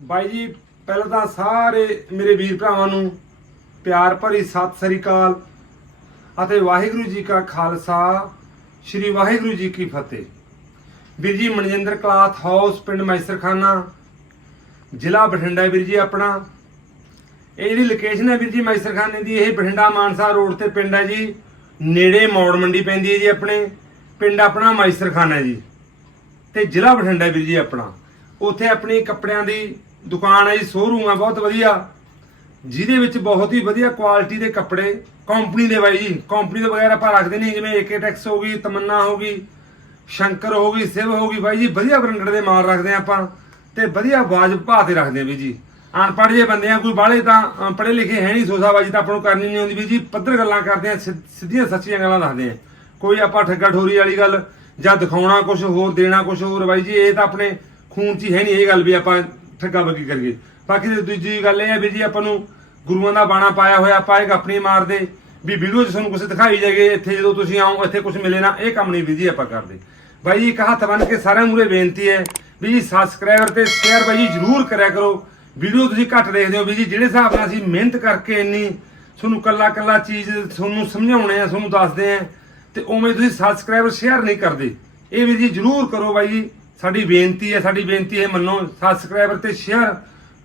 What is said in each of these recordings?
ਬਾਈ ਜੀ, ਪਹਿਲਾਂ ਤਾਂ ਸਾਰੇ ਮੇਰੇ ਵੀਰ ਭਰਾਵਾਂ ਨੂੰ ਪਿਆਰ ਭਰੀ ਸਤਿ ਸ੍ਰੀ ਅਕਾਲ ਅਤੇ ਵਾਹਿਗੁਰੂ ਜੀ ਕਾ ਖਾਲਸਾ, ਸ੍ਰੀ ਵਾਹਿਗੁਰੂ ਜੀ ਕੀ ਫਤਿਹ। ਵੀਰ ਜੀ, ਮਨਜਿੰਦਰ ਕਲਾਥ ਹਾਊਸ, ਪਿੰਡ ਮੈਸਰਖਾਨਾ, ਜ਼ਿਲ੍ਹਾ ਬਠਿੰਡਾ ਵੀਰ ਜੀ ਆਪਣਾ। ਇਹ ਜਿਹੜੀ ਲੋਕੇਸ਼ਨ ਹੈ ਵੀਰ ਜੀ ਮੈਸਰਖਾਨੇ ਦੀ, ਇਹ ਬਠਿੰਡਾ ਮਾਨਸਾ ਰੋਡ ਤੇ ਪਿੰਡ ਹੈ ਜੀ। ਨੇੜੇ ਮੌੜ ਮੰਡੀ ਪੈਂਦੀ ਹੈ ਜੀ ਆਪਣੇ, ਪਿੰਡ ਆਪਣਾ ਮੈਸਰਖਾਨਾ ਜੀ। ਤੇ ਜ਼ਿਲ੍ਹਾ ਬਠਿੰਡਾ ਵੀਰ ਜੀ ਆਪਣਾ। ਉੱਥੇ ਆਪਣੀ ਕੱਪੜਿਆਂ ਦੀ ਦੁਕਾਨ ਹੈ ਜੀ ਸ਼ੋਰੂਮ ਹੈ ਬਹੁਤ ਵਧੀਆ। ਜਿਹਦੇ ਵਿੱਚ ਬਹੁਤ ਹੀ ਵਧੀਆ ਕੁਆਲਿਟੀ ਦੇ ਕੱਪੜੇ ਕੰਪਨੀ ਦੇ ਬਾਈ ਜੀ। ਕੰਪਨੀ ਦੇ ਵਗੈਰਾ ਆਪਾਂ ਰੱਖਦੇ ਨਹੀਂ ਜਿਵੇਂ ਏਕੇ ਟੈਕਸ ਹੋ ਗਈ ਤਮੰਨਾ ਹੋ ਗਈ ਸ਼ੰਕਰ ਹੋ ਗਈ ਸਿਵ ਹੋ ਗਈ ਬਾਈ ਜੀ ਵਧੀਆ ਬ੍ਰਾਂਡਡ ਦੇ ਮਾਲ ਰੱਖਦੇ ਆ ਆਪਾਂ ਤੇ ਵਧੀਆ ਵਾਜਬ ਭਾਅ ਤੇ ਰੱਖਦੇ ਆ ਵੀ ਜੀ। ਅਨਪੜ੍ਹ ਜੇ ਬੰਦੇ ਆ ਕੋਈ ਬਾਹਲੇ ਤਾਂ ਅ, ਪੜ੍ਹੇ ਲਿਖੇ ਹੈ ਨਹੀਂ ਸੋਸਾ ਬਾਜ਼ੀ ਤਾਂ ਆਪਾਂ ਨੂੰ ਕਰਨੀ ਨਹੀਂ ਆਉਂਦੀ ਵੀ ਜੀ। ਪੱਧਰ ਗੱਲਾਂ ਕਰਦੇ ਆ ਸਿ- ਸਿੱਧੀਆਂ ਸੱਚੀਆਂ ਗੱਲਾਂ ਦੱਸਦੇ ਆ ਕੋਈ ਆਪਾਂ ਠੱਗਾ ਠੋਰੀ ਵਾਲੀ ਗੱਲ ਜਾਂ ਦਿਖਾਉਣਾ ਕੁਝ ਹੋਰ ਦੇਣਾ ਕੁਝ ਹੋਰ ਬਾਈ ਜੀ ਇਹ ਤਾਂ ਆਪਣੇ ਖੂਨ 'ਚ ਹੀ ਹੈ ਨਹੀਂ ਇਹ ਗੱਲ ਵੀ ਆਪਾਂ ਠੱਗਾ ਬੱਗੀ ਕਰੀਏ। ਬਾਕੀ ਤੇ ਦੂਜੀ ਗੱਲ ਇਹ ਹੈ ਵੀ ਜੀ ਆਪਾਂ ਨੂੰ ਗੁਰੂਆਂ ਦਾ ਬਾਣਾ ਪਾਇਆ ਹੋਇਆ, ਆਪਾਂ ਇਹ ਆਪਣੀ ਮਾਰਦੇ ਵੀ ਵੀਡੀਓ 'ਚ ਤੁਹਾਨੂੰ ਕੁਝ ਦਿਖਾਈ ਜਾਗੇ ਇੱਥੇ ਜਦੋਂ ਤੁਸੀਂ ਆਓ, ਇੱਥੇ ਕੁਝ ਮਿਲੇ ਨਾ, ਇਹ ਕੰਮ ਨਹੀਂ ਵੀ ਜੀ ਆਪਾਂ ਕਰਦੇ। ਬਾਈ ਜੀ, ਇੱਕ ਹੱਥ ਬੰਨ ਕੇ ਸਾਰਿਆਂ ਮੂਰੇ ਬੇਨਤੀ ਹੈ ਵੀ ਜੀ ਸਬਸਕ੍ਰਾਈਬਰ ਤੇ ਸ਼ੇਅਰ ਬਾਈ ਜੀ ਜਰੂਰ ਕਰਿਆ ਕਰੋ। ਵੀਡੀਓ ਤੁਸੀਂ ਘੱਟ ਦੇਖਦੇ ਹੋ ਵੀ ਜੀ, ਜਿਹੜੇ ਹਿਸਾਬ ਨਾਲ ਅਸੀਂ ਮਿਹਨਤ ਕਰਕੇ ਇੰਨੀ ਤੁਹਾਨੂੰ ਕੱਲਾ ਕੱਲਾ ਚੀਜ਼ ਤੁਹਾਨੂੰ ਸਮਝਾਉਣੇ ਆ, ਤੁਹਾਨੂੰ ਦੱਸਦੇ ਆ, ਤੇ ਉਵੇਂ ਤੁਸੀਂ ਸਬਸਕ੍ਰਾਈਬਰ ਸ਼ੇਅਰ ਨਹੀਂ ਕਰਦੇ। ਇਹ ਵੀ ਜੀ ਜਰੂਰ ਕਰੋ ਬਾਈ ਜੀ। ਸਾਡੀ ਬੇਨਤੀ ਹੈ, ਸਾਡੀ ਬੇਨਤੀ ਹੈ ਮੰਨੋ ਸਬਸਕ੍ਰਾਈਬਰ ਤੇ ਸ਼ੇਅਰ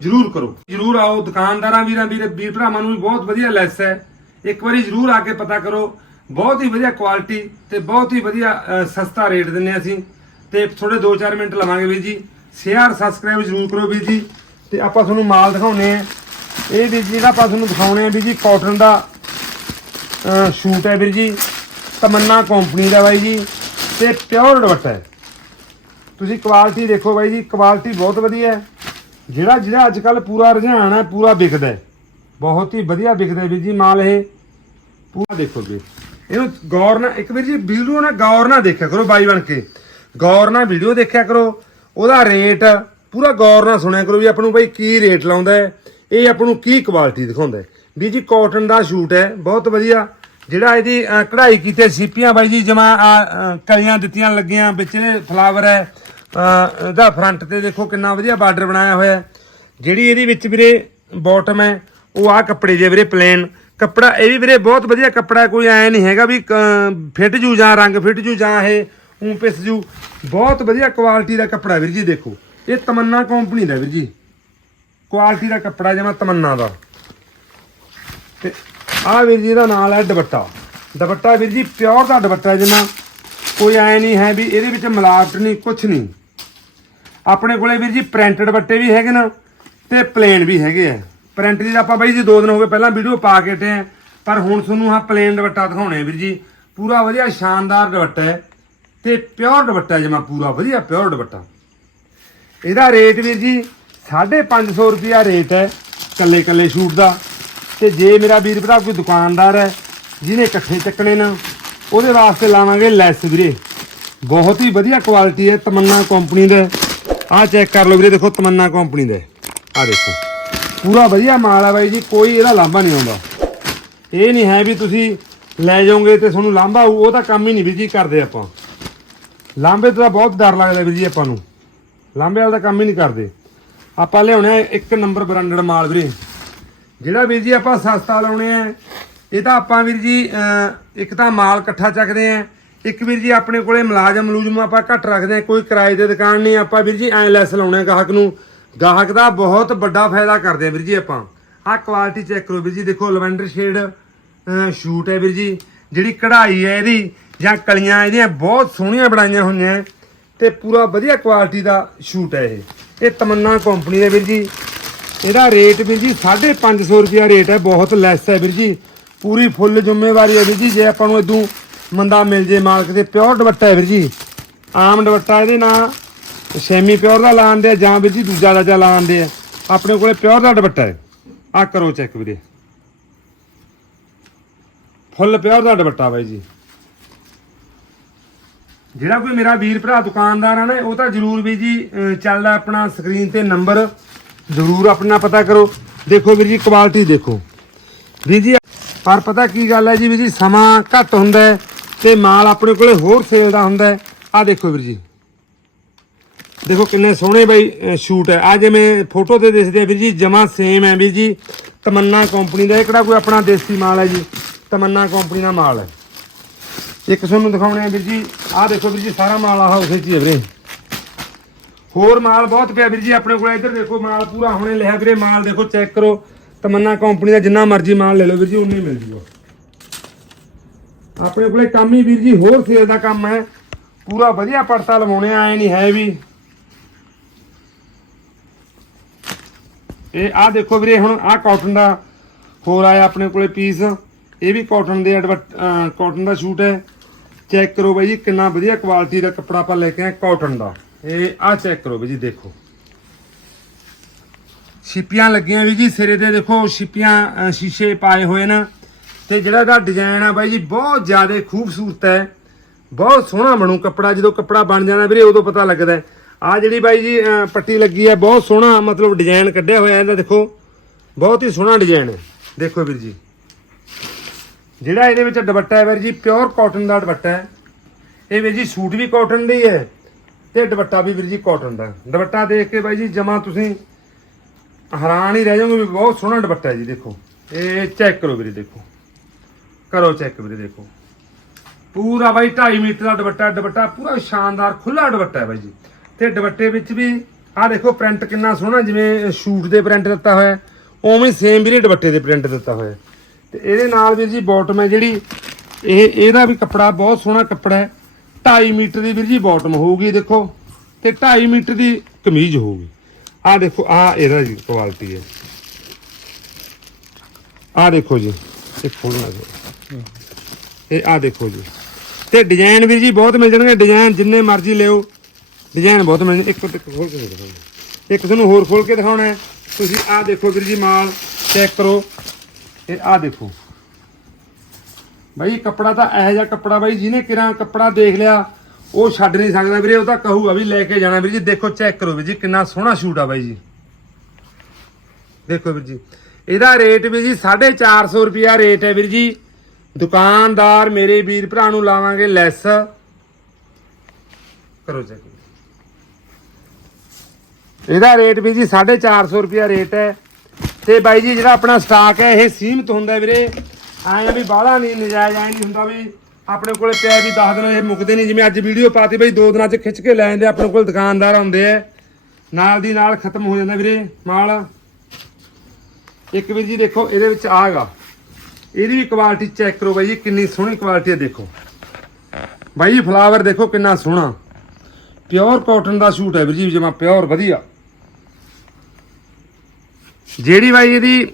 ਜਰੂਰ ਕਰੋ। ਜਰੂਰ ਆਓ, ਦੁਕਾਨਦਾਰਾਂ, ਵੀਰਾਂ, ਵੀਰ ਵੀਰ ਭਰਾਵਾਂ ਨੂੰ ਵੀ ਬਹੁਤ ਵਧੀਆ ਲੈਸ ਹੈ। ਇੱਕ ਵਾਰੀ ਜਰੂਰ ਆ ਕੇ ਪਤਾ ਕਰੋ, ਬਹੁਤ ਹੀ ਵਧੀਆ ਕੁਆਲਿਟੀ ਤੇ ਬਹੁਤ ਹੀ ਵਧੀਆ ਸਸਤਾ ਰੇਟ ਦਿੰਨੇ ਹਾਂ ਅਸੀਂ। ਤੇ ਥੋੜੇ 2-4 ਮਿੰਟ ਲਵਾਂਗੇ ਵੀਰ ਜੀ। ਸ਼ੇਅਰ ਸਬਸਕ੍ਰਾਈਬ ਜਰੂਰ ਕਰੋ ਵੀਰ ਜੀ। ਤੇ ਆਪਾਂ ਤੁਹਾਨੂੰ ਮਾਲ ਦਿਖਾਉਨੇ ਆ ਇਹ ਵੀਰ ਜੀ ਜਿਹੜਾ ਆਪਾਂ ਤੁਹਾਨੂੰ ਦਿਖਾਉਣੇ ਆ ਵੀਰ ਜੀ ਕਾਟਨ ਦਾ ਸ਼ੂਟ ਹੈ ਵੀਰ ਜੀ। ਤਮੰਨਾ ਕੰਪਨੀ ਦਾ ਬਾਈ ਜੀ। ਤੇ ਪਿਓਰ ਦੁਪੱਟਾ ਹੈ। ਤੁਸੀਂ ਕੁਆਲਿਟੀ ਦੇਖੋ ਬਾਈ ਜੀ ਕੁਆਲਿਟੀ ਬਹੁਤ ਵਧੀਆ ਹੈ। ਜਿਹੜਾ ਜਿਹੜਾ ਅੱਜ ਕੱਲ ਪੂਰਾ ਰੁਝਾਨ ਹੈ, ਪੂਰਾ ਵਿਕਦਾ ਹੈ। ਬਹੁਤ ਹੀ ਵਧੀਆ ਵਿਕਦਾ ਵੀਰ ਜੀ ਮਾਲ ਇਹ। ਪੂਰਾ ਦੇਖੋ ਜੀ। ਇਹਨੂੰ ਗੌਰ ਨਾਲ ਇੱਕ ਵੀਰ ਜੀ ਵੀਡੀਓ ਨਾਲ ਗੌਰ ਨਾਲ ਦੇਖਿਆ ਕਰੋ ਬਾਈ ਬਣ ਕੇ। ਗੌਰ ਨਾਲ ਵੀਡੀਓ ਦੇਖਿਆ ਕਰੋ। ਉਹਦਾ ਰੇਟ ਪੂਰਾ ਗੌਰ ਨਾਲ ਸੁਣਿਆ ਕਰੋ ਵੀ ਆਪਾਂ ਨੂੰ ਬਾਈ ਕੀ ਰੇਟ ਲਾਉਂਦਾ ਹੈ। ਇਹ ਆਪਾਂ ਨੂੰ ਕੀ ਕੁਆਲਿਟੀ ਦਿਖਾਉਂਦਾ ਹੈ। ਵੀ ਜੀ ਕਾਟਨ ਦਾ ਸ਼ੂਟ ਹੈ, ਬਹੁਤ ਵਧੀਆ। ਜਿਹੜਾ ਇਹਦੀ ਕਢਾਈ ਕੀਤੇ ਸੀਪੀਆਂ ਬਾਈ ਜੀ, ਜਮਾ ਕਲੀਆਂ ਦਿੱਤੀਆਂ ਲੱਗੀਆਂ, ਵਿੱਚ ਫਲਾਵਰ ਹੈ। ਇਹਦਾ ਫਰੰਟ ਤੇ ਦੇਖੋ ਕਿੰਨਾ ਵਧੀਆ ਬਾਰਡਰ ਬਣਾਇਆ ਹੋਇਆ ਜਿਹੜੀ ਇਹਦੇ ਵਿੱਚ ਵੀਰੇ ਬਾਟਮ ਹੈ, ਉਹ ਆ ਕੱਪੜੇ ਜੇ ਵੀਰੇ ਪਲੇਨ ਕੱਪੜਾ ਇਹ ਵੀ ਵੀਰੇ ਬਹੁਤ ਵਧੀਆ ਕੱਪੜਾ ਕੋਈ ਐ ਨਹੀਂ ਹੈਗਾ ਵੀ ਫਿੱਟ ਜੂ ਜਾਂ ਰੰਗ ਫਿੱਟ ਜੂ ਜਾਂ ਇਹ ਉਂ ਪਿਸ ਜੂ। ਬਹੁਤ ਵਧੀਆ ਕੁਆਲਿਟੀ ਦਾ ਕੱਪੜਾ ਵੀਰ ਜੀ ਦੇਖੋ। ਇਹ ਤਮੰਨਾ ਕੰਪਨੀ ਦਾ ਵੀਰ ਜੀ। ਕੁਆਲਿਟੀ ਦਾ ਕੱਪੜਾ ਜਿਵੇਂ ਤਮੰਨਾ ਦਾ। ਤੇ ਆ ਵੀਰ ਜੀ ਦਾ ਨਾਲ ਹੈ ਦੁਪੱਟਾ। ਦੁਪੱਟਾ ਵੀਰ ਜੀ ਪਿਓਰ ਦਾ ਦੁਪੱਟਾ ਜਿਵੇਂ ਕੋਈ ਐ ਨਹੀਂ ਹੈ ਵੀ ਇਹਦੇ ਵਿੱਚ ਮਿਲਾਵਟ ਨਹੀਂ ਕੁਝ ਨਹੀਂ। ਆਪਣੇ ਕੋਲੇ ਵੀਰ ਜੀ ਪ੍ਰਿੰਟਡ ਦੁਪੱਟੇ ਵੀ ਹੈਗੇ ਨਾ ਤੇ ਪਲੇਨ ਵੀ ਹੈਗੇ ਆ। ਪ੍ਰਿੰਟ ਦੀ ਤਾਂ ਆਪਾਂ ਬਾਈ ਜੀ ਦੋ ਦਿਨ ਹੋ ਗਏ ਪਹਿਲਾਂ ਵੀਡੀਓ ਪਾ ਕੇ ਹਟੇ ਆ, ਪਰ ਹੁਣ ਤੁਹਾਨੂੰ ਆਹ ਪਲੇਨ ਦੁਪੱਟਾ ਦਿਖਾਉਣੇ ਵੀਰ ਜੀ। ਪੂਰਾ ਵਧੀਆ ਸ਼ਾਨਦਾਰ ਦੁਪੱਟਾ ਹੈ ਤੇ ਪਿਓਰ ਦੁਪੱਟਾ ਜਮਾ ਪੂਰਾ ਵਧੀਆ ਪਿਓਰ ਦੁਪੱਟਾ। ਇਹਦਾ ਰੇਟ ਵੀਰ ਜੀ 550 ਰੁਪਿਆ ਰੇਟ ਹੈ ਕੱਲੇ ਕੱਲੇ ਸ਼ੂਟ ਦਾ। ਤੇ ਜੇ ਮੇਰਾ ਵੀਰ ਭਰਾ ਕੋਈ ਦੁਕਾਨਦਾਰ ਹੈ, ਜਿਹਨੇ ਇਕੱਠੇ ਚੱਕਣੇ ਨਾ, ਉਹਦੇ ਵਾਸਤੇ ਲਾਵਾਂਗੇ ਲੈਸ ਵੀਰੇ। ਬਹੁਤ ਹੀ ਵਧੀਆ ਕੁਆਲਿਟੀ ਹੈ, ਤਮੰਨਾ ਕੰਪਨੀ ਦਾ। ਆਹ ਚੈੱਕ ਕਰ ਲਓ ਵੀਰੇ, ਦੇਖੋ ਤਮੰਨਾ ਕੰਪਨੀ ਦਾ। ਆਹ ਦੇਖੋ। ਪੂਰਾ ਵਧੀਆ ਮਾਲ ਹੈ ਬਾਈ ਜੀ, ਕੋਈ ਇਹਦਾ ਲਾਂਭਾ ਨਹੀਂ ਆਉਂਦਾ। ਇਹ ਨਹੀਂ ਹੈ ਵੀ ਤੁਸੀਂ ਲੈ ਜਾਓਗੇ ਤੇ ਤੁਹਾਨੂੰ ਲਾਂਭਾ ਆਊ, ਉਹ ਤਾਂ ਕੰਮ ਹੀ ਨਹੀਂ ਵੀਰ ਜੀ ਕਰਦੇ ਆਪਾਂ। ਲਾਂਭੇ ਤੋਂ ਤਾਂ ਬਹੁਤ ਡਰ ਲੱਗਦਾ ਵੀਰ ਜੀ ਆਪਾਂ ਨੂੰ। ਲਾਂਭੇ ਵਾਲਾ ਤਾਂ ਕੰਮ ਹੀ ਨਹੀਂ ਕਰਦੇ। ਆਪਾਂ ਲਿਆਉਣੇ ਆ ਇੱਕ ਨੰਬਰ ਬ੍ਰਾਂਡਡ ਮਾਲ ਵੀਰੇ। ਜਿਹੜਾ ਵੀਰ ਜੀ ਆਪਾਂ ਸਸਤਾ ਲਾਉਣੇ ਆ, ਇਹ ਤਾਂ ਆਪਾਂ ਵੀਰ ਜੀ ਇੱਕ ਤਾਂ ਮਾਲ ਇਕੱਠਾ ਚੱਕਦੇ ਆ। ਇੱਕ ਵੀਰ ਜੀ, ਆਪਣੇ ਕੋਲੇ ਮੁਲਾਜ਼ਮ ਮਲੂਜ਼ਮ ਆਪਾਂ ਘੱਟ ਰੱਖਦੇ ਆ ਕੋਈ ਕਿਰਾਏ 'ਤੇ ਦੁਕਾਨ ਨਹੀਂ, ਆਪਾਂ ਵੀਰ ਜੀ ਐ ਲੈਸ ਲਾਉਣੇ ਆ ਗਾਹਕ ਨੂੰ। ਗਾਹਕ ਦਾ ਬਹੁਤ ਵੱਡਾ ਫਾਇਦਾ ਕਰਦੇ ਆ ਵੀਰ ਜੀ ਆਪਾਂ। ਆਹ ਕੁਆਲਿਟੀ ਚੈੱਕ ਕਰੋ ਵੀਰ ਜੀ, ਦੇਖੋ ਲਵੈਂਡਰ ਸ਼ੇਡ ਸ਼ੂਟ ਹੈ ਵੀਰ ਜੀ, ਜਿਹੜੀ ਕਢਾਈ ਹੈ ਇਹਦੀ, ਜਾਂ ਕਲੀਆਂ ਇਹਦੀਆਂ, ਬਹੁਤ ਸੋਹਣੀਆਂ ਬਣਾਈਆਂ ਹੋਈਆਂ ਹੈ ਤੇ ਪੂਰਾ ਵਧੀਆ ਕੁਆਲਿਟੀ ਦਾ ਸ਼ੂਟ ਹੈ ਇਹ। ਇਹ ਤਮੰਨਾ ਕੰਪਨੀ ਦਾ ਵੀਰ ਜੀ। ਇਹਦਾ ਰੇਟ ਵੀਰ ਜੀ 550 ਰੁਪਿਆ ਰੇਟ ਹੈ, ਬਹੁਤ ਲੈਸ ਹੈ ਵੀਰ ਜੀ। ਪੂਰੀ ਫੁੱਲ ਜ਼ਿੰਮੇਵਾਰੀ ਹੈ ਵੀਰ ਜੀ, ਜੇ ਆਪਾਂ ਨੂੰ ਇਦੋਂ ਮੰਦਾ ਮਿਲ ਜੇ ਮਾਲਕ ਦੇ ਪਿਓਰ ਦੁਪੱਟਾ ਹੈ ਵੀਰ ਜੀ। ਆਮ ਦੁਪੱਟਾ ਇਹਦੇ ਨਾਲ ਸੈਮੀ ਪਿਓਰ ਦਾ ਲਾਉਂਦੇ ਆ ਜਾਂ ਵੀਰ ਜੀ ਦੂਜਾ ਦਾ ਲਾਉਂਦੇ ਆ। ਆਪਣੇ ਕੋਲੇ ਪਿਓਰ ਦਾ ਦੁਪੱਟਾ ਹੈ। ਆ ਕਰੋ ਚੈੱਕ ਵੀਰੇ। ਫੁੱਲ ਪਿਓਰ ਦਾ ਦੁਪੱਟਾ ਬਾਈ ਜੀ। ਜਿਹੜਾ ਕੋਈ ਮੇਰਾ ਵੀਰ ਭਰਾ ਦੁਕਾਨਦਾਰ ਆ ਨਾ, ਉਹ ਤਾਂ ਜਰੂਰ ਵੀ ਜੀ ਚੱਲਦਾ ਆਪਣਾ ਸਕਰੀਨ ਤੇ ਨੰਬਰ ਜਰੂਰ ਆਪਣਾ ਪਤਾ ਕਰੋ। ਦੇਖੋ ਵੀਰ ਜੀ ਕੁਆਲਿਟੀ ਦੇਖੋ। ਵੀਰ ਜੀ, ਪਰ ਪਤਾ ਕੀ ਗੱਲ ਹੈ ਜੀ, ਵੀਰ ਜੀ, ਸਮਾਂ ਘੱਟ ਹੁੰਦਾ ਹੈ। ਤੇ ਮਾਲ ਆਪਣੇ ਕੋਲੇ ਹੋਰ ਸੇਲ ਦਾ ਹੁੰਦਾ ਹੈ। ਆ ਦੇਖੋ ਵੀਰ ਜੀ। ਦੇਖੋ ਕਿੰਨੇ ਸੋਹਣੇ ਬਾਈ ਸ਼ੂਟ ਹੈ। ਆ ਜਿਵੇਂ ਫੋਟੋ ਤੇ ਦਿਸਦੇ ਆ ਵੀਰ ਜੀ, ਜਮਾ ਸੇਮ ਹੈ ਵੀਰ ਜੀ। ਤਮੰਨਾ ਕੰਪਨੀ ਦਾ, ਇਹ ਕਿਹੜਾ ਕੋਈ ਆਪਣਾ ਦੇਸੀ ਮਾਲ ਹੈ ਜੀ? ਤਮੰਨਾ ਕੰਪਨੀ ਦਾ ਮਾਲ ਹੈ। ਇੱਕ ਤੁਹਾਨੂੰ ਦਿਖਾਉਣੇ ਆ ਵੀਰ ਜੀ। ਆਹ ਦੇਖੋ ਵੀਰ ਜੀ, ਸਾਰਾ ਮਾਲ ਆਹ ਉਸੇ ਚ ਹੀ ਹੈ ਵੀਰੇ। ਹੋਰ ਮਾਲ ਬਹੁਤ ਪਿਆ ਵੀਰ ਜੀ ਆਪਣੇ ਕੋਲ। ਇੱਧਰ ਦੇਖੋ, ਮਾਲ ਪੂਰਾ ਹੁਣੇ ਲਿਆ ਵੀਰੇ। ਮਾਲ ਦੇਖੋ ਚੈੱਕ ਕਰੋ। ਤਮੰਨਾ ਕੰਪਨੀ ਦਾ ਜਿੰਨਾ ਮਰਜ਼ੀ ਮਾਲ ਲੈ ਲਓ ਵੀਰ ਜੀ ਉਨੀ ਮਿਲ ਜੂਗਾ। ਆਪਣੇ ਕੋਲੇ ਕੰਮ ਹੀ ਵੀਰ ਜੀ ਹੋਰ ਸੇਲ ਦਾ ਕੰਮ ਹੈ। ਪੂਰਾ ਵਧੀਆ ਪੜਤਾ ਲਵਾਉਣੇ ਆਏ ਨਹੀਂ ਹੈ ਵੀ। ਇਹ ਆ ਦੇਖੋ ਵੀਰੇ, ਹੁਣ ਆ ਕਾਟਨ ਦਾ ਹੋਰ ਆਇਆ ਆਪਣੇ ਕੋਲੇ ਪੀਸ ਇਹ ਵੀ ਕਾਟਨ ਦੇ ਕਾਟਨ ਦਾ ਸ਼ੂਟ ਹੈ। ਚੈੱਕ ਕਰੋ ਬਾਈ ਜੀ, ਕਿੰਨਾ ਵਧੀਆ ਕੁਆਲਿਟੀ ਦਾ ਕੱਪੜਾ ਆਪਾਂ ਲੈ ਕੇ ਆਏ ਕਾਟਨ ਦਾ। ਇਹ ਆ ਚੈੱਕ ਕਰੋ ਬਾਈ ਜੀ, ਦੇਖੋ। ਛਿੱਪੀਆਂ ਲੱਗੀਆਂ ਵੀ ਜੀ, ਸਿਰੇ ਤੇ ਦੇਖੋ, ਛਿੱਪੀਆਂ ਸ਼ੀਸ਼ੇ ਪਾਏ ਹੋਏ ਨੇ। ਤੇ ਜਿਹੜਾ ਇਹਦਾ ਡਿਜ਼ਾਈਨ ਆ ਬਾਈ ਜੀ, ਬਹੁਤ ਜ਼ਿਆਦਾ ਖੂਬਸੂਰਤ ਹੈ। ਬਹੁਤ ਸੋਹਣਾ ਬਣੂ ਕੱਪੜਾ, ਜਦੋਂ ਕੱਪੜਾ ਬਣ ਜਾਣਾ ਵੀਰੇ, ਉਦੋਂ ਪਤਾ ਲੱਗਦਾ ਆ ਜਿਹੜੀ ਬਾਈ ਜੀ ਪੱਟੀ ਲੱਗੀ ਹੈ, ਬਹੁਤ ਸੋਹਣਾ ਮਤਲਬ ਡਿਜ਼ਾਈਨ ਕੱਢਿਆ ਹੋਇਆ ਇਹਦਾ, ਦੇਖੋ। ਬਹੁਤ ਹੀ ਸੋਹਣਾ ਡਿਜ਼ਾਈਨ ਹੈ। ਦੇਖੋ ਵੀਰ ਜੀ। ਜਿਹੜਾ ਇਹਦੇ ਵਿੱਚ ਦੁਪੱਟਾ ਹੈ ਵੀਰ ਜੀ ਪਿਓਰ ਕਾਟਨ ਦਾ ਦੁਪੱਟਾ ਹੈ। ਇਹ ਵੀਰ ਜੀ ਸੂਟ ਵੀ ਕਾਟਨ ਦਾ ਹੀ ਹੈ ਤੇ ਦੁਪੱਟਾ ਵੀ ਵੀਰ ਜੀ ਕਾਟਨ ਦਾ। ਦੁਪੱਟਾ ਦੇਖ ਕੇ ਬਾਈ ਜੀ, ਜਮਾ ਤੁਸੀਂ ਹੈਰਾਨ ਹੀ ਰਹਿ ਜਾਓਗੇ ਵੀ ਬਹੁਤ ਸੋਹਣਾ ਦੁਪੱਟਾ ਹੈ ਜੀ, ਦੇਖੋ। ਇਹ ਚੈੱਕ ਕਰੋ ਵੀਰੇ ਦੇਖੋ। ਕਰੋ ਚੈੱਕ ਵੀਰੇ ਦੇਖੋ। ਪੂਰਾ ਬਾਈ 2.5 ਮੀਟਰ ਦਾ ਦੁਪੱਟਾ ਦੁਪੱਟਾ ਪੂਰਾ ਸ਼ਾਨਦਾਰ ਖੁੱਲਾ ਦੁਪੱਟਾ ਹੈ ਬਾਈ ਜੀ। ਤੇ ਦੁਪੱਟੇ ਵਿੱਚ ਵੀ ਆਹ ਦੇਖੋ ਪ੍ਰਿੰਟ ਕਿੰਨਾ ਸੋਹਣਾ, ਜਿਵੇਂ ਸ਼ੂਟ ਦੇ ਪ੍ਰਿੰਟ ਦਿੱਤਾ ਹੋਇਆ ਉਵੇਂ ਸੇਮ ਵੀਰੇ ਦੁਪੱਟੇ ਦੇ ਪ੍ਰਿੰਟ ਦਿੱਤਾ ਹੋਇਆ ਹੈ। ਤੇ ਇਹਦੇ ਨਾਲ ਵੀਰ ਜੀ ਬਾਟਮ ਹੈ ਜਿਹੜੀ, ਇਹ, ਇਹਦਾ ਵੀ ਕੱਪੜਾ ਬਹੁਤ ਸੋਹਣਾ ਕੱਪੜਾ ਹੈ। 2.5 ਮੀਟਰ ਦੀ ਵੀਰ ਜੀ ਬਾਟਮ ਹੋਊਗੀ, ਦੇਖੋ। ਤੇ 2.5 ਮੀਟਰ ਦੀ ਕਮੀਜ਼ ਹੋਊਗੀ। ਆਹ ਦੇਖੋ, ਆਹ ਇਹਦਾ ਜੀ ਕੁਆਲਿਟੀ ਹੈ। ਆਹ ਦੇਖੋ ਜੀ, ਇਹ ਖੋਲਣਾ ਜੀ। ਇਹ ਆਹ ਦੇਖੋ ਜੀ। ਤੇ ਡਿਜ਼ਾਈਨ ਵੀਰ ਜੀ ਬਹੁਤ ਮਿਲ ਜਾਣਗੇ। ਡਿਜ਼ਾਈਨ ਜਿੰਨੇ ਮਰਜ਼ੀ ਲਿਓ। ਡਿਜ਼ਾਈਨ ਬਹੁਤ ਮਿਲ ਜਾਣਗੇ। ਇੱਕ ਇੱਕ ਖੋਲ ਕੇ ਦਿਖਾਓ ਇੱਕ ਤੁਹਾਨੂੰ ਹੋਰ ਖੋਲ ਕੇ ਦਿਖਾਉਣਾ ਤੁਸੀਂ ਆਹ ਦੇਖੋ ਵੀਰ ਜੀ ਮਾਲ। ਚੈੱਕ ਕਰੋ। ਇਹ ਆਹ ਦੇਖੋ। ਬਾਈ, ਕੱਪੜਾ ਤਾਂ ਇਹੋ ਜਿਹਾ ਕੱਪੜਾ ਬਾਈ, ਜਿਹਨੇ ਕਿਰਾਂ ਕੱਪੜਾ ਦੇਖ ਲਿਆ, ਉਹ ਛੱਡ ਨਹੀਂ ਸਕਦਾ ਵੀਰੇ। ਉਹ ਤਾਂ ਕਹੂਗਾ ਵੀ ਲੈ ਕੇ ਜਾਣਾ ਵੀਰ ਜੀ। ਦੇਖੋ ਚੈੱਕ ਕਰੋ ਵੀਰ ਜੀ, ਕਿੰਨਾ ਸੋਹਣਾ ਸ਼ੂਟ ਆ ਬਾਈ ਜੀ। ਦੇਖੋ ਵੀਰ ਜੀ। ਇਹਦਾ ਰੇਟ ਵੀਰ ਜੀ 450 ਰੁਪਿਆ ਰੇਟ ਹੈ ਵੀਰ ਜੀ। ਦੁਕਾਨਦਾਰ ਮੇਰੇ ਵੀਰ ਭਰਾ ਨੂੰ ਲਾਵਾਂਗੇ ਲੈਸ। ਕਰੋ ਚੈੱਕ ਇਹਦਾ ਰੇਟ ਵੀ ਜੀ 450 ਰੁਪਿਆ ਰੇਟ ਹੈ। ਤੇ ਬਾਈ ਜੀ, ਜਿਹੜਾ ਆਪਣਾ ਸਟਾਕ ਹੈ, ਇਹ ਸੀਮਤ ਹੁੰਦਾ ਵੀਰੇ। ਐਂ ਵੀ ਬਾਹਲਾ ਨਹੀਂ, ਨਜਾਇਜ਼ ਐਂ ਨਹੀਂ ਹੁੰਦਾ ਵੀ ਆਪਣੇ ਕੋਲੇ ਪਿਆ ਵੀ 10 ਦਿਨ ਇਹ ਮੁੱਕਦੇ ਨਹੀਂ। ਜਿਵੇਂ ਅੱਜ ਵੀਡੀਓ ਪਾਤੀ ਬਈ 2 ਦਿਨਾਂ ਚ ਖਿੱਚ ਕੇ ਲੈ ਜਾਂਦੇ ਆਪਣੇ ਕੋਲ ਦੁਕਾਨਦਾਰ ਆਉਂਦੇ ਆ। ਨਾਲ ਦੀ ਨਾਲ ਖਤਮ ਹੋ ਜਾਂਦਾ ਵੀਰੇ ਮਾਲ। ਇੱਕ ਵੀਰ ਜੀ ਦੇਖੋ, ਇਹਦੇ ਵਿੱਚ ਆਗਾ ਇਹਦੀ ਵੀ ਕੁਆਲਿਟੀ ਚੈੱਕ ਕਰੋ ਬਾਈ ਜੀ, ਕਿੰਨੀ ਸੋਹਣੀ ਕੁਆਲਿਟੀ ਹੈ ਦੇਖੋ। ਬਾਈ ਜੀ ਫਲਾਵਰ ਦੇਖੋ ਕਿੰਨਾ ਸੋਹਣਾ। ਪਿਓਰ ਕਾਟਨ ਦਾ ਸੂਟ ਹੈ ਵੀਰ ਜੀ, ਜਮਾ ਪਿਓਰ ਵਧੀਆ। ਜਿਹੜੀ ਬਾਈ ਇਹਦੀ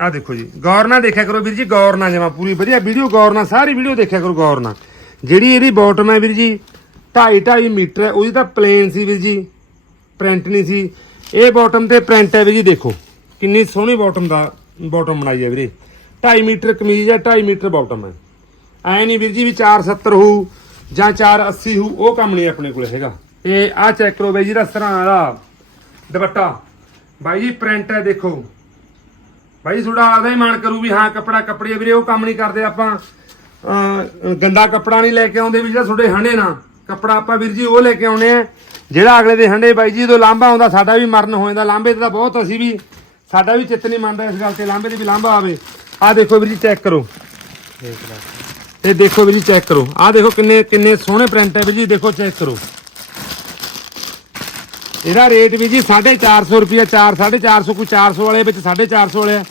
ਆ ਦੇਖੋ ਜੀ, ਗੌਰ ਨਾਲ ਦੇਖਿਆ ਕਰੋ ਵੀਰ ਜੀ, ਗੌਰ ਨਾਲ ਜਮਾ ਪੂਰੀ ਵਧੀਆ ਵੀਡੀਓ ਗੌਰ ਨਾਲ ਸਾਰੀ ਵੀਡੀਓ ਦੇਖਿਆ ਕਰੋ ਗੌਰ ਨਾਲ। ਜਿਹੜੀ ਇਹਦੀ ਬਾਟਮ ਹੈ ਵੀਰ ਜੀ 2.5 2.5 ਮੀਟਰ ਹੈ, ਉਹਦੀ ਤਾਂ ਪਲੇਨ ਸੀ ਵੀਰ ਜੀ ਪ੍ਰਿੰਟ ਨਹੀਂ ਸੀ। ਇਹ ਬਾਟਮ ਤੇ ਪ੍ਰਿੰਟ ਹੈ ਵੀਰ ਜੀ, ਦੇਖੋ, ਕਿੰਨੀ ਸੋਹਣੀ ਬਾਟਮ ਦਾ ਬਾਟਮ ਬਣਾਈ ਹੈ ਵੀਰੇ। 2.5 ਮੀਟਰ ਕਮੀਜ਼ ਹੈ 2.5 ਮੀਟਰ ਬਾਟਮ ਹੈ। ਐ ਨਹੀਂ ਵੀਰ ਜੀ ਵੀ 470 ਹੋਊ ਜਾਂ 480 ਹੋਊ, ਉਹ ਕੰਮ ਨਹੀਂ ਆਪਣੇ ਕੋਲ ਹੈਗਾ। ਇਹ ਆ ਚੈੱਕ ਕਰੋ ਬਾਈ ਜੀ ਦਾ ਸਰਾਂ ਦੁਪੱਟਾ। ਬਾਈ ਜੀ ਪ੍ਰਿੰਟ ਹੈ ਦੇਖੋ। ਬਾਈ ਜੀ ਥੋੜਾ ਆਦਾ ਹੀ ਮਨ ਕਰੂ ਵੀ ਹਾਂ, ਕੱਪੜਾ ਕੱਪੜੇ ਵੀਰੇ, ਉਹ ਕੰਮ ਨਹੀਂ ਕਰਦੇ ਆਪਾਂ। ਗੰਦਾ ਕੱਪੜਾ ਨਹੀਂ ਲੈ ਕੇ ਆਉਂਦੇ ਵੀ ਜਿਹੜਾ ਤੁਹਾਡੇ ਹੰਡੇ ਨਾ। ਕੱਪੜਾ ਆਪਾਂ ਵੀਰ ਜੀ ਉਹ ਲੈ ਕੇ ਆਉਣੇ ਆ। ਜਿਹੜਾ ਅਗਲੇ ਦੇ ਹੰਡੇ ਬਾਈ ਜੀ, ਜਦੋਂ ਲਾਂਭਾ ਆਉਂਦਾ, ਸਾਡਾ ਵੀ ਮਰਨ ਹੋ ਜਾਂਦਾ। ਲਾਂਭੇ ਦਾ ਤਾਂ ਬਹੁਤ ਅਸੀਂ ਵੀ, ਸਾਡਾ ਵੀ ਚਿੱਤ ਨਹੀਂ ਮੰਨਦਾ ਇਸ ਗੱਲ ਤੇ, ਲਾਂਭੇ ਦੇ ਵੀ ਲਾਂਭਾ ਆਵੇ। ਆਹ ਦੇਖੋ ਵੀਰ ਜੀ ਚੈੱਕ ਕਰੋ। ਇਹ ਦੇਖੋ ਵੀਰ ਜੀ ਚੈੱਕ ਕਰੋ। ਆਹ ਦੇਖੋ ਕਿੰਨੇ ਕਿੰਨੇ ਸੋਹਣੇ ਪ੍ਰਿੰਟ ਹੈ ਵੀਰ ਜੀ, ਦੇਖੋ ਚੈੱਕ ਕਰੋ। ਇਹਦਾ ਰੇਟ ਵੀ ਜੀ 450 ਰੁਪਿਆ 4 450 ਕੋਈ 400 ਵਾਲੇ ਵਿੱਚ 450 ਵਾਲੇ ਆ।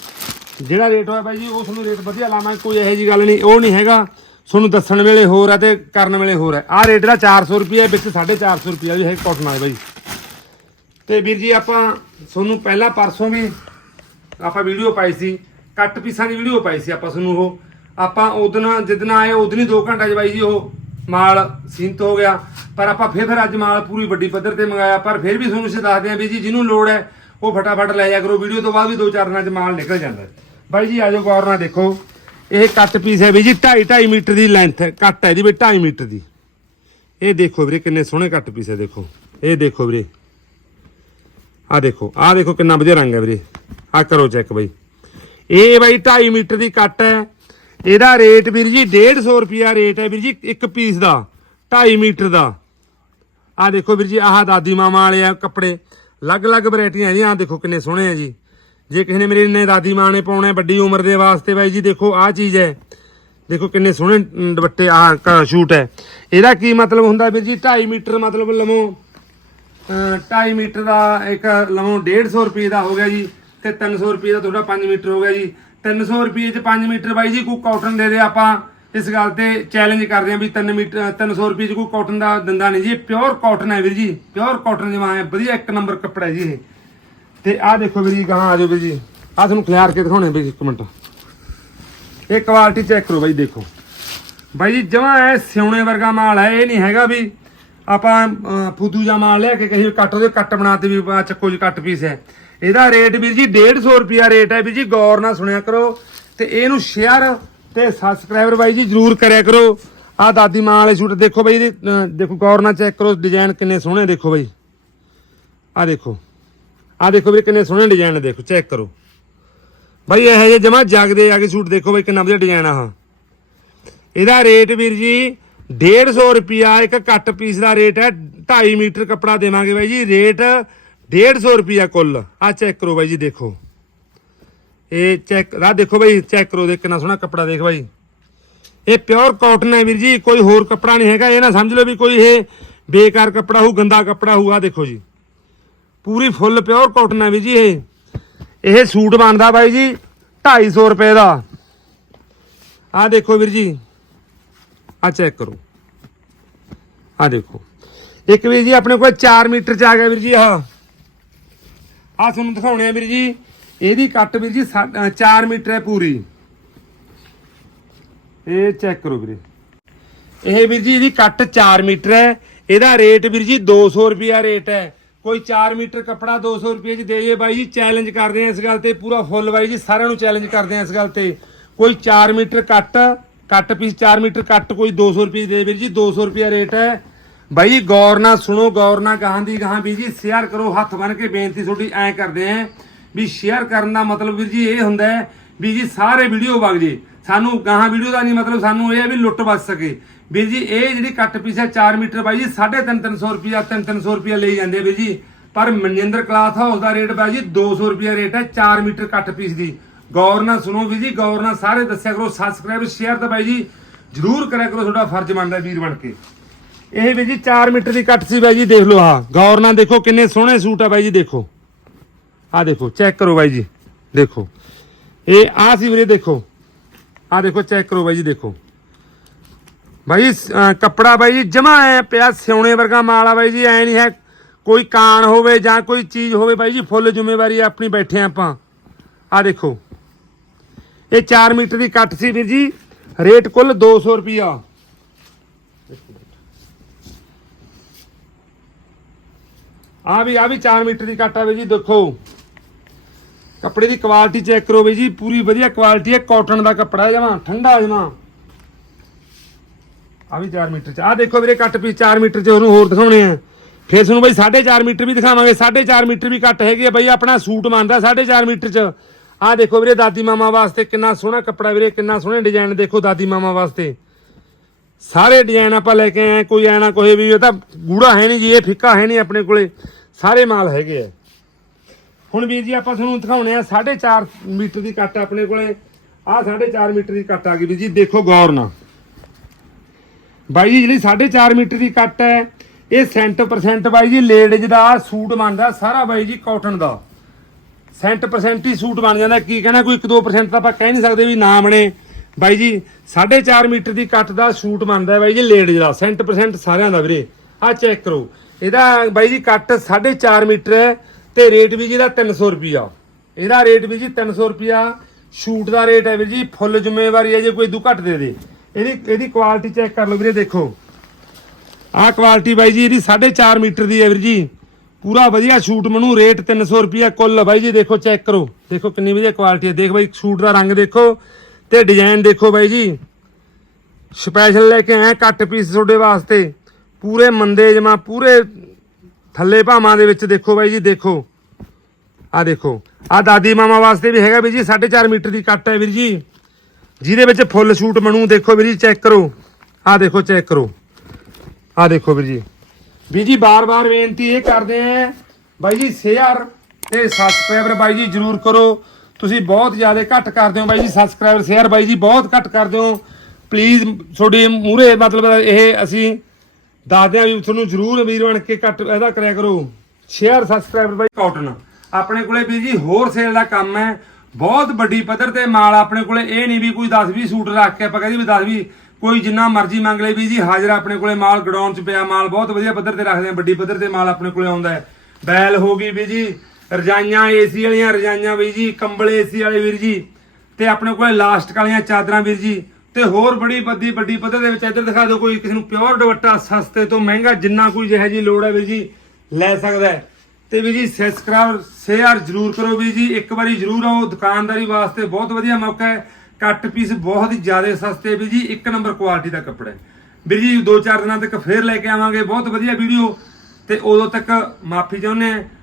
ਜਿਹੜਾ ਰੇਟ ਹੋਇਆ ਬਾਈ ਜੀ ਉਸ ਨੂੰ ਰੇਟ ਵਧੀਆ ਲਾਵਾਂਗੇ, ਕੋਈ ਇਹੋ ਜੀ ਗੱਲ ਨਹੀਂ, ਉਹ ਨਹੀਂ ਹੈਗਾ। ਤੁਹਾਨੂੰ ਦੱਸਣ ਵੇਲੇ ਹੋਰ ਆ ਤੇ ਕਰਨ ਵੇਲੇ ਹੋਰ ਹੈ ਆਹ ਰੇਟ ਦਾ 400 ਰੁਪਿਆ ਵਿੱਚ 450 ਰੁਪਿਆ ਵੀ ਹੈ ਕਾਟਨ ਵਾਲੇ ਬਾਈ। ਤੇ ਵੀਰ ਜੀ, ਆਪਾਂ ਤੁਹਾਨੂੰ ਪਹਿਲਾਂ ਪਰਸੋਂ ਵੀ ਆਪਾਂ ਵੀਡੀਓ ਪਾਈ ਸੀ। ਕੱਟ ਪੀਸਾਂ ਦੀ ਵੀਡੀਓ ਪਾਈ ਸੀ ਆਪਾਂ ਤੁਹਾਨੂੰ ਉਹ। ਆਪਾਂ ਉਦੋਂ ਜਿੱਦਣ ਆਏ ਉਦੋਂ ਹੀ 2 ਘੰਟਾ ਚ ਬਾਈ ਜੀ ਉਹ ਮਾਲ ਸੀਮਤ ਹੋ ਗਿਆ। ਪਰ ਆਪਾਂ ਫਿਰ ਫਿਰ ਅੱਜ ਮਾਲ ਪੂਰੀ ਵੱਡੀ ਪੱਧਰ ਤੇ ਮੰਗਾਇਆ। ਪਰ ਫਿਰ ਵੀ ਤੁਹਾਨੂੰ ਅਸੀਂ ਦੱਸਦੇ ਆਂ ਵੀ ਜੀ, ਜਿਹਨੂੰ ਲੋੜ ਹੈ, ਉਹ ਫਟਾਫਟ ਲੈ ਜਾ ਕਰੋ। ਵੀਡੀਓ ਤੋਂ ਬਾਅਦ ਵੀ 2-4 ਦਿਨਾਂ ਚ ਮਾਲ ਨਿਕਲ ਜਾਂਦਾ। ਬਾਈ ਜੀ ਆਜੋ ਗੌਰ ਨਾਲ ਦੇਖੋ। ਇਹ ਕੱਟ ਪੀਸ ਹੈ ਵੀ ਜੀ 2.5 2.5 ਮੀਟਰ ਦੀ ਲੈਂਥ ਕੱਟ ਹੈ ਇਹਦੀ ਵੀ 2.5 ਮੀਟਰ ਦੀ। ਇਹ ਦੇਖੋ ਵੀਰੇ, ਕਿੰਨੇ ਸੋਹਣੇ ਕੱਟ ਪੀਸ ਹੈ ਦੇਖੋ। ਇਹ ਦੇਖੋ ਵੀਰੇ। ਆ ਦੇਖੋ ਆ ਦੇਖੋ ਕਿੰਨਾ ਵਧੀਆ ਰੰਗ ਹੈ ਵੀਰੇ। ਆ ਕਰੋ ਚੈੱਕ ਬਾਈ। ਇਹ ਬਾਈ 2.5 ਮੀਟਰ ਦੀ ਕੱਟ ਹੈ। ਇਹਦਾ ਰੇਟ ਵੀਰ ਜੀ 150 ਰੁਪਿਆ ਰੇਟ ਹੈ ਵੀਰ ਜੀ, ਇੱਕ ਪੀਸ ਦਾ 2.5 ਮੀਟਰ ਦਾ। ਆ ਦੇਖੋ ਵੀਰ ਜੀ, ਆਹ ਦਾਦੀ ਮਾਮਾ ਵਾਲੇ ਆ ਕੱਪੜੇ। ਅਲੱਗ-ਅਲੱਗ ਵੈਰਾਈਟੀਆਂ ਜੀ ਆਹ ਦੇਖੋ ਕਿੰਨੇ ਸੋਹਣੇ ਆ ਜੀ। ਜੇ ਕਿਸੇ ਨੇ ਮੇਰੇ ਨੇ ਦਾਦੀ ਮਾਂ ਨੇ ਪਾਉਣੇ, ਵੱਡੀ ਉਮਰ ਦੇ ਵਾਸਤੇ ਬਾਈ ਜੀ, ਦੇਖੋ ਆਹ ਚੀਜ਼ ਹੈ। ਦੇਖੋ ਕਿੰਨੇ ਸੋਹਣੇ ਦੁਪੱਟੇ, ਆਹ ਸ਼ੂਟ ਹੈ। ਇਹਦਾ ਕੀ ਮਤਲਬ ਹੁੰਦਾ ਵੀਰ ਜੀ 2.5 ਮੀਟਰ ਮਤਲਬ ਲਵੋ 2.5 ਮੀਟਰ ਦਾ ਇੱਕ ਲਵੋ 150 ਰੁਪਏ ਦਾ ਹੋ ਗਿਆ ਜੀ। ਤੇ 300 ਰੁਪਏ ਦਾ ਤੁਹਾਡਾ 5 ਮੀਟਰ ਹੋ ਗਿਆ ਜੀ। 300 ਰੁਪਏ ਚ 5 ਮੀਟਰ ਬਾਈ ਜੀ ਕੋਈ ਕਾਟਨ ਦੇ ਦੇ ਆਪਾਂ। ਇਸ ਗੱਲ ਤੇ ਚੈਲੰਜ ਕਰਦੇ ਹਾਂ ਵੀ 3 ਮੀਟਰ 300 ਰੁਪਏ ਚ ਕੋਈ ਕਾਟਨ ਦਾ ਦਿੰਦਾ ਨਹੀਂ ਜੀ। ਪਿਓਰ ਕਾਟਨ ਹੈ ਵੀਰ ਜੀ। ਪਿਓਰ ਕਾਟਨ ਜਮਾ ਹੈ ਵਧੀਆ ਇੱਕ ਨੰਬਰ ਕੱਪੜਾ ਹੈ ਜੀ ਇਹ। ਤੇ ਆਹ ਦੇਖੋ ਵੀਰ ਜੀ ਕਹਾਂ ਆ ਜਾਓ ਵੀਰ ਜੀ। ਆਹ ਤੁਹਾਨੂੰ ਖਿਲਾਰ ਕੇ ਦਿਖਾਉਣੇ ਵੀਰ ਇੱਕ ਮਿੰਟ। ਇਹ ਕੁਆਲਿਟੀ ਚੈੱਕ ਕਰੋ ਬਾਈ ਦੇਖੋ। ਬਾਈ ਜੀ ਜਮਾ ਐ ਸਿਉਣੇ ਵਰਗਾ ਮਾਲ ਹੈ ਇਹ ਨਹੀਂ ਹੈਗਾ ਵੀ ਆਪਾਂ ਅਹ, ਫੁੱਦੂ ਜਾਂ ਮਾਲ ਲਿਆ ਕੇ ਕਹੀ ਕੱਟ ਉਹਦੇ ਕੱਟ ਬਣਾਤੇ ਵੀ ਚੱਕੋ ਜੀ ਕੱਟ ਪੀਸ ਹੈ। ਇਹਦਾ ਰੇਟ ਵੀਰ ਜੀ 150 ਰੁਪਿਆ ਰੇਟ ਹੈ ਵੀਰ ਜੀ, ਗੌਰ ਨਾਲ ਸੁਣਿਆ ਕਰੋ। ਤੇ ਇਹਨੂੰ ਸ਼ੇਅਰ ਤੇ ਸਬਸਕ੍ਰਾਈਬਰ ਬਾਈ ਜੀ ਜਰੂਰ ਕਰਿਆ ਕਰੋ। ਆਹ ਦਾਦੀ ਮਾਂ ਵਾਲੇ ਸੂਟ ਦੇਖੋ ਬਾਈ ਦੇਖੋ ਗੌਰ ਨਾਲ ਚੈੱਕ ਕਰੋ ਡਿਜ਼ਾਈਨ ਕਿੰਨੇ ਸੋਹਣੇ ਦੇਖੋ ਬਾਈ। ਆਹ ਦੇਖੋ ਆਹ ਦੇਖੋ ਵੀਰੇ ਕਿੰਨੇ ਸੋਹਣੇ ਡਿਜ਼ਾਈਨ ਨੇ ਦੇਖੋ ਚੈੱਕ ਕਰੋ। ਬਾਈ ਇਹ ਜੇ ਜਮਾ ਜਗਦੇ ਆ ਕੇ ਸੂਟ ਦੇਖੋ ਬਾਈ, ਕਿੰਨਾ ਵਧੀਆ ਡਿਜ਼ਾਈਨ ਆ ਹਾਂ ਇਹਦਾ ਰੇਟ ਵੀਰ ਜੀ 150 ਰੁਪਿਆ ਇੱਕ ਕੱਟ ਪੀਸ ਦਾ ਰੇਟ ਹੈ 2.5 ਮੀਟਰ ਕੱਪੜਾ ਦੇਵਾਂਗੇ ਬਾਈ ਜੀ। ਰੇਟ 150 ਰੁਪਿਆ ਕੁੱਲ ਆ ਚੈੱਕ ਕਰੋ ਬਾਈ ਜੀ ਦੇਖੋ ਇਹ ਚੈੱਕ ਆ ਦੇਖੋ ਬਾਈ ਚੈੱਕ ਕਰੋ ਦੇਖ ਕਿੰਨਾ ਸੋਹਣਾ ਕੱਪੜਾ ਦੇਖ ਬਾਈ ਇਹ ਪਿਓਰ ਕਾਟਨ ਹੈ ਵੀਰ ਜੀ ਕੋਈ ਹੋਰ ਕੱਪੜਾ ਨਹੀਂ ਹੈਗਾ ਇਹ ਨਾ ਸਮਝ ਲਓ ਵੀ ਕੋਈ ਇਹ ਬੇਕਾਰ ਕੱਪੜਾ ਹੋਊ ਗੰਦਾ ਕੱਪੜਾ ਹੋਊ ਆ ਦੇਖੋ ਜੀ ਪੂਰੀ ਫੁੱਲ ਪਿਓਰ ਕਾਟਨ ਹੈ ਵੀਰ ਜੀ ਇਹ ਇਹ ਸੂਟ ਬਣਦਾ ਬਾਈ ਜੀ 250 ਰੁਪਏ ਦਾ ਆ ਦੇਖੋ ਵੀਰ ਜੀ ਆ ਚੈੱਕ ਕਰੋ ਆ ਦੇਖੋ ਇੱਕ ਵੀਰ ਜੀ ਆਪਣੇ ਕੋਲ 4 ਮੀਟਰ ਚ ਆ ਗਿਆ ਵੀਰ ਜੀ ਆਹ ਆ ਤੁਹਾਨੂੰ ਦਿਖਾਉਣੇ ਆ ਵੀਰ ਜੀ। ਇਹਦੀ ਕੱਟ ਵੀਰ ਜੀ 4 ਮੀਟਰ ਹੈ ਪੂਰੀ। ਇਹ ਚੈੱਕ ਕਰੋ ਵੀਰੇ। ਇਹ ਵੀਰ ਜੀ ਇਹਦੀ ਕੱਟ 4 ਮੀਟਰ ਹੈ। ਇਹਦਾ ਰੇਟ ਵੀਰ ਜੀ 200 ਰੁਪਿਆ ਰੇਟ ਹੈ। ਕੋਈ 4 ਮੀਟਰ ਕੱਪੜਾ 200 ਰੁਪਏ ਚ ਦੇਈਏ ਬਾਈ ਜੀ ਚੈਲੰਜ ਕਰਦੇ ਆ ਇਸ ਗੱਲ ਤੇ, ਪੂਰਾ ਫੁੱਲ ਬਾਈ ਜੀ, ਸਾਰਿਆਂ ਨੂੰ ਚੈਲੰਜ ਕਰਦੇ ਆ ਇਸ ਗੱਲ ਤੇ। ਕੋਈ 4 ਮੀਟਰ ਕੱਟ ਕੱਟ ਪੀਸ 4 ਮੀਟਰ ਕੱਟ ਕੋਈ 200 ਰੁਪਏ ਦੇ ਵੀਰ ਜੀ 200 ਰੁਪਿਆ ਰੇਟ ਹੈ। ਬਾਈ ਜੀ, ਗੌਰ ਨਾਲ ਸੁਣੋ, ਗੌਰ ਨਾਲ ਗਾਹਾਂ ਦੀ ਗਾਹਾਂ ਵੀਰ ਜੀ ਸ਼ੇਅਰ ਕਰੋ, ਹੱਥ ਬਨ ਕੇ ਬੇਨਤੀ ਤੁਹਾਡੀ ਐ ਕਰਦੇ ਆ ਵੀ ਸ਼ੇਅਰ ਕਰਨ ਦਾ ਮਤਲਬ ਵੀਰ ਜੀ ਇਹ ਹੁੰਦਾ ਹੈ ਵੀ ਜੀ ਸਾਰੇ ਵੀਡੀਓ ਵਗ ਜੇ। ਸਾਨੂੰ ਗਾਹਾਂ ਵੀਡੀਓ ਦਾ ਨਹੀਂ ਮਤਲਬ, ਸਾਨੂੰ ਇਹ ਹੈ ਵੀ ਲੁੱਟ ਵੱਜ ਸਕੇ। ਵੀਰ ਜੀ, ਇਹ ਜਿਹੜੀ ਕੱਟ ਪੀਸ ਹੈ 4 ਮੀਟਰ ਬਾਈ ਜੀ 3.5 300 ਰੁਪਿਆ 3-300 ਰੁਪਿਆ ਲਈ ਜਾਂਦੇ ਵੀਰ ਜੀ। ਪਰ ਮਨਜਿੰਦਰ ਕਲਾਥ ਹਾਊਸ ਦਾ ਰੇਟ ਬਾਈ ਜੀ 200 ਰੁਪਿਆ ਰੇਟ ਹੈ 4 ਮੀਟਰ ਕੱਟ ਪੀਸ ਦੀ। ਗੌਰ ਨਾਲ ਸੁਣੋ ਵੀਰ ਜੀ, ਗੌਰ ਨਾਲ ਸਾਰੇ ਦੱਸਿਆ ਕਰੋ ਸਬਸਕ੍ਰਾਈਬ ਸ਼ੇਅਰ ਤਾਂ ਬਾਈ ਜੀ, ਜਰੂਰ ਕਰਿਆ ਕਰੋ, ਤੁਹਾਡਾ ਫਰਜ਼ ਬਣਦਾ ਵੀਰ ਬਣ ਕੇ। ਇਹ ਵੀ ਜੀ 4 ਮੀਟਰ ਦੀ ਕੱਟ ਸੀ ਬਾਈ ਜੀ, ਦੇਖ ਲਓ ਆਹ। ਗੌਰ ਨਾਲ ਦੇਖੋ ਕਿੰਨੇ ਸੋਹਣੇ ਸੂਟ ਆ ਬਾਈ ਜੀ, ਦੇਖੋ। ਆਹ ਦੇਖੋ, ਚੈੱਕ ਕਰੋ ਬਾਈ ਜੀ, ਦੇਖੋ। ਇਹ ਆਹ ਸੀ ਵੀਰੇ, ਦੇਖੋ। ਆਹ ਦੇਖੋ, ਚੈੱਕ ਕਰੋ ਬਾਈ ਜੀ, ਦੇਖੋ। ਬਾਈ ਕੱਪੜਾ ਬਾਈ ਜੀ, ਜਮਾ ਐ ਪਿਆ ਸਿਉਣੇ ਵਰਗਾ ਮਾਲ ਆ ਬਾਈ ਜੀ, ਐ ਨਹੀਂ ਹੈ ਕੋਈ ਕਾਨ ਹੋਵੇ ਜਾਂ ਕੋਈ ਚੀਜ਼ ਹੋਵੇ ਬਾਈ ਜੀ, ਫੁੱਲ ਜ਼ਿੰਮੇਵਾਰੀ ਆਪਣੀ ਬੈਠੇ ਆਂ ਆਪਾਂ। ਆਹ ਦੇਖੋ। ਇਹ 4 ਮੀਟਰ ਦੀ ਕੱਟ ਸੀ ਵੀਰ ਜੀ, ਰੇਟ ਕੁੱਲ 200 ਰੁਪਿਆ ਆ ਵੀ ਆ ਵੀ 4 ਮੀਟਰ ਦੀ ਕੱਟ ਆ ਵੀ ਜੀ, ਦੇਖੋ। ਕੱਪੜੇ ਦੀ ਕੁਆਲਿਟੀ ਚੈੱਕ ਕਰੋ ਬਈ ਜੀ, ਪੂਰੀ ਵਧੀਆ ਕੁਆਲਿਟੀ ਹੈ ਕਾਟਨ ਦਾ ਕੱਪੜਾ ਜਮਾ, ਠੰਡਾ ਜਮਾ। ਆ ਵੀ 4 ਮੀਟਰ ਚ, ਆ ਦੇਖੋ ਵੀਰੇ ਕੱਟ ਪੀ 4 ਮੀਟਰ ਚ ਉਹਨੂੰ ਹੋਰ ਦਿਖਾਉਣੇ ਆ। ਫਿਰ ਤੁਹਾਨੂੰ ਬਈ 4.5 ਮੀਟਰ ਵੀ ਦਿਖਾਵਾਂਗੇ 4.5 ਮੀਟਰ ਵੀ ਕੱਟ ਹੈਗੀ ਆ ਬਈ, ਆਪਣਾ ਸੂਟ ਮੰਨਦਾ 4.5 ਮੀਟਰ ਚ। ਆ ਦੇਖੋ ਵੀਰੇ ਦਾਦੀ ਮਾਮਾ ਵਾਸਤੇ ਕਿੰਨਾ ਸੋਹਣਾ ਕੱਪੜਾ ਵੀਰੇ, ਕਿੰਨਾ ਸੋਹਣੇ ਡਿਜ਼ਾਈਨ ਦੇਖੋ ਦਾਦੀ ਮਾਮਾ ਵਾਸਤੇ। ਸਾਰੇ ਡਿਜ਼ਾਈਨ ਆਪਾਂ ਲੈ ਕੇ ਆਏ ਹਾਂ, ਕੋਈ ਐਨਾ ਕੋਈ ਵੀ ਇਹ ਤਾਂ ਗੂੜਾ ਹੈ ਨਹੀਂ ਜੀ ਇਹ ਫਿੱਕਾ ਹੈ ਨਹੀਂ ਆਪਣੇ ਕੋਲੇ। ਸਾਰੇ ਮਾਲ ਹੈਗੇ ਆ। ਹੁਣ ਵੀਰ ਜੀ ਆਪਾਂ ਤੁਹਾਨੂੰ ਦਿਖਾਉਣੇ ਆ 4.5 ਮੀਟਰ ਦੀ ਕੱਟ ਆਪਣੇ ਕੋਲੇ। ਆਹ 4.5 ਮੀਟਰ ਦੀ ਕੱਟ ਆ ਗਈ ਵੀਰ ਜੀ ਦੇਖੋ ਗੌਰ ਨਾਲ। ਬਾਈ ਜੀ ਜਿਹੜੀ 4.5 ਮੀਟਰ ਦੀ ਕੱਟ ਹੈ ਇਹ 100% ਬਾਈ ਜੀ ਲੇਡੀਜ਼ ਦਾ ਸੂਟ ਬਣਦਾ ਸਾਰਾ ਬਾਈ ਜੀ ਕਾਟਨ ਦਾ। 100% ਹੀ ਸੂਟ ਬਣ ਜਾਂਦਾ ਕੀ ਕਹਿਣਾ ਕੋਈ 1-2% ਤਾਂ ਆਪਾਂ ਕਹਿ ਨਹੀਂ ਸਕਦੇ ਵੀ ਨਾ। ਬਣੇ ਬਾਈ ਜੀ 4.5 ਮੀਟਰ ਦੀ ਕੱਟ ਦਾ ਸੂਟ ਮੰਨਦਾ ਬਾਈ ਜੀ ਲੇਡੀਜ਼ ਦਾ 100% ਸਾਰਿਆਂ ਦਾ ਵੀਰੇ। ਆਹ ਚੈੱਕ ਕਰੋ। ਇਹਦਾ ਬਾਈ ਜੀ, ਕੱਟ 4.5 ਮੀਟਰ ਹੈ ਤੇ ਰੇਟ ਵੀ ਜੀ ਇਹਦਾ 300 ਰੁਪਿਆ ਇਹਦਾ ਰੇਟ ਵੀ ਜੀ 300 ਰੁਪਿਆ ਸ਼ੂਟ ਦਾ ਰੇਟ ਹੈ ਵੀਰ ਜੀ, ਫੁੱਲ ਜ਼ਿੰਮੇਵਾਰੀ ਹੈ ਜੇ ਕੋਈ ਦੂ ਘੱਟ ਦੇ ਦੇ। ਇਹਦੀ ਇਹਦੀ ਕੁਆਲਿਟੀ ਚੈੱਕ ਕਰ ਲਓ ਵੀਰੇ, ਦੇਖੋ। ਆਹ ਕੁਆਲਿਟੀ ਬਾਈ ਜੀ, ਇਹਦੀ 4.5 ਮੀਟਰ ਦੀ ਹੈ ਵੀਰ ਜੀ। ਪੂਰਾ ਵਧੀਆ ਸ਼ੂਟ ਮਨੂੰ, ਰੇਟ 300 ਰੁਪਿਆ ਕੁੱਲ ਬਾਈ ਜੀ, ਦੇਖੋ ਚੈੱਕ ਕਰੋ। ਦੇਖੋ ਕਿੰਨੀ ਵਧੀਆ ਕੁਆਲਿਟੀ ਹੈ। ਦੇਖ ਬਾਈ, ਸ਼ੂਟ ਦਾ ਰੰਗ ਦੇਖੋ। ਤੇ ਡਿਜ਼ਾਈਨ ਦੇਖੋ ਬਾਈ ਜੀ। ਸਪੈਸ਼ਲ ਲੈ ਕੇ ਆਏ ਕੱਟ ਪੀਸ ਤੁਹਾਡੇ ਵਾਸਤੇ। ਪੂਰੇ ਮੰਦੇ ਜਮਾ, ਪੂਰੇ ਥੱਲੇ ਭਾਵਾਂ ਦੇ ਵਿੱਚ ਦੇਖੋ ਬਾਈ ਜੀ, ਦੇਖੋ। ਆ ਦੇਖੋ। ਆ ਦਾਦੀ ਮਾਮਾ ਵਾਸਤੇ ਵੀ ਹੈਗਾ ਵੀਰ ਜੀ 4.5 ਮੀਟਰ ਦੀ ਕੱਟ ਹੈ ਵੀਰ ਜੀ। ਜਿਹਦੇ ਵਿੱਚ ਫੁੱਲ ਸ਼ੂਟ ਬਣੂ, ਦੇਖੋ ਵੀਰ ਜੀ ਚੈੱਕ ਕਰੋ। ਆ ਦੇਖੋ ਚੈੱਕ ਕਰੋ। ਆ ਦੇਖੋ ਵੀਰ ਜੀ। ਵੀਰ ਜੀ, ਬਾਰ-ਬਾਰ ਬੇਨਤੀ ਇਹ ਕਰਦੇ ਆਂ ਬਾਈ ਜੀ ਸ਼ੇਅਰ ਤੇ ਸਬਸਕ੍ਰਾਈਬਰ ਬਾਈ ਜੀ, ਜਰੂਰ ਕਰੋ। ਤੁਸੀਂ ਬਹੁਤ ਜ਼ਿਆਦਾ ਘੱਟ ਕਰਦੇ ਹੋ ਬਾਈ ਜੀ ਸਬਸਕ੍ਰਾਈਬਰ ਸ਼ੇਅਰ ਬਾਈ ਜੀ, ਬਹੁਤ ਘੱਟ ਕਰਦੇ ਹੋ। ਪਲੀਜ਼ ਤੁਹਾਡੇ ਮੂਹਰੇ ਮਤਲਬ ਇਹ ਅਸੀਂ ਦੱਸਦੇ ਆ ਵੀ ਤੁਹਾਨੂੰ ਜਰੂਰ ਵੀਰ ਬਣ ਕੇ ਘੱਟ ਇਹਦਾ ਕਰਿਆ ਕਰੋ। ਸ਼ੇਅਰ ਸਬਸਕ੍ਰਾਈਬਰ ਬਾਈ ਕਾਟਨ ਆਪਣੇ ਕੋਲੇ ਵੀ ਜੀ ਹੋਰ ਸੇਲ ਦਾ ਕੰਮ ਹੈ। ਬਹੁਤ ਵੱਡੀ ਪੱਧਰ ਤੇ ਮਾਲ ਆਪਣੇ ਕੋਲੇ, ਇਹ ਨਹੀਂ ਵੀ ਕੋਈ 10 20 ਸੂਟ ਰੱਖ ਕੇ ਆਪਾਂ ਕਹਿੰਦੇ ਵੀ 10 20 ਕੋਈ ਜਿੰਨਾ ਮਰਜ਼ੀ ਮੰਗ ਲੈ ਵੀ ਜੀ, ਹਾਜ਼ਰ ਆਪਣੇ ਕੋਲੇ ਮਾਲ ਗਡਾਉਣ ਚ ਪਿਆ ਮਾਲ, ਬਹੁਤ ਵਧੀਆ ਪੱਧਰ ਤੇ ਰੱਖਦੇ ਆ ਵੱਡੀ ਪੱਧਰ ਤੇ ਮਾਲ ਆਪਣੇ ਕੋਲੇ ਆਉਂਦਾ ਹੈ। ਬੈਲ ਹੋ ਗਈ ਵੀ ਜੀ ਰਜਾਈਆਂ ਏਸੀ ਵਾਲੀਆਂ ਰਜਾਈਆਂ ਵੀਰ ਜੀ, ਕੰਬਲ ਏਸੀ ਵਾਲੇ ਵੀਰ ਜੀ, ਤੇ ਆਪਣੇ ਕੋਲੇ ਲਾਸਟਿਕ ਵਾਲੀਆਂ ਚਾਦਰਾਂ ਵੀਰ ਜੀ, ਤੇ ਹੋਰ ਬੜੀ ਵੱਡੀ ਵੱਡੀ ਪੱਧਰ ਦੇ ਵਿੱਚ ਇੱਧਰ ਦਿਖਾ ਦਿਓ, ਕੋਈ ਕਿਸੇ ਨੂੰ ਪਿਓਰ ਦੁਪੱਟਾ ਸਸਤੇ ਤੋਂ ਮਹਿੰਗਾ ਜਿੰਨਾ ਕੋਈ ਜਿਹੋ ਜੀ ਲੋੜ ਹੈ ਵੀਰ ਜੀ, ਲੈ ਸਕਦਾ ਹੈ। ਤੇ ਵੀ ਜੀ ਸਬਸਕ੍ਰਾਈਬ ਸ਼ੇਅਰ ਜਰੂਰ ਕਰੋ ਵੀਰ ਜੀ, ਇੱਕ ਵਾਰੀ ਜਰੂਰ ਆਓ, ਦੁਕਾਨਦਾਰੀ ਵਾਸਤੇ ਬਹੁਤ ਵਧੀਆ ਮੌਕਾ ਹੈ ਕੱਟ ਪੀਸ ਬਹੁਤ ਹੀ ਜ਼ਿਆਦਾ ਸਸਤੇ ਵੀ ਜੀ, ਇੱਕ ਨੰਬਰ ਕੁਆਲਿਟੀ ਦਾ ਕੱਪੜਾ ਹੈ। ਵੀਰ ਜੀ, ਦੋ ਚਾਰ ਦਿਨਾਂ ਤੱਕ ਫੇਰ ਲੈ ਕੇ ਆਵਾਂਗੇ, ਬਹੁਤ ਵਧੀਆ ਵੀਡੀਓ, ਤੇ ਉਦੋਂ ਤੱਕ ਮਾਫੀ ਚਾਹੁੰਦੇ ਹਾਂ।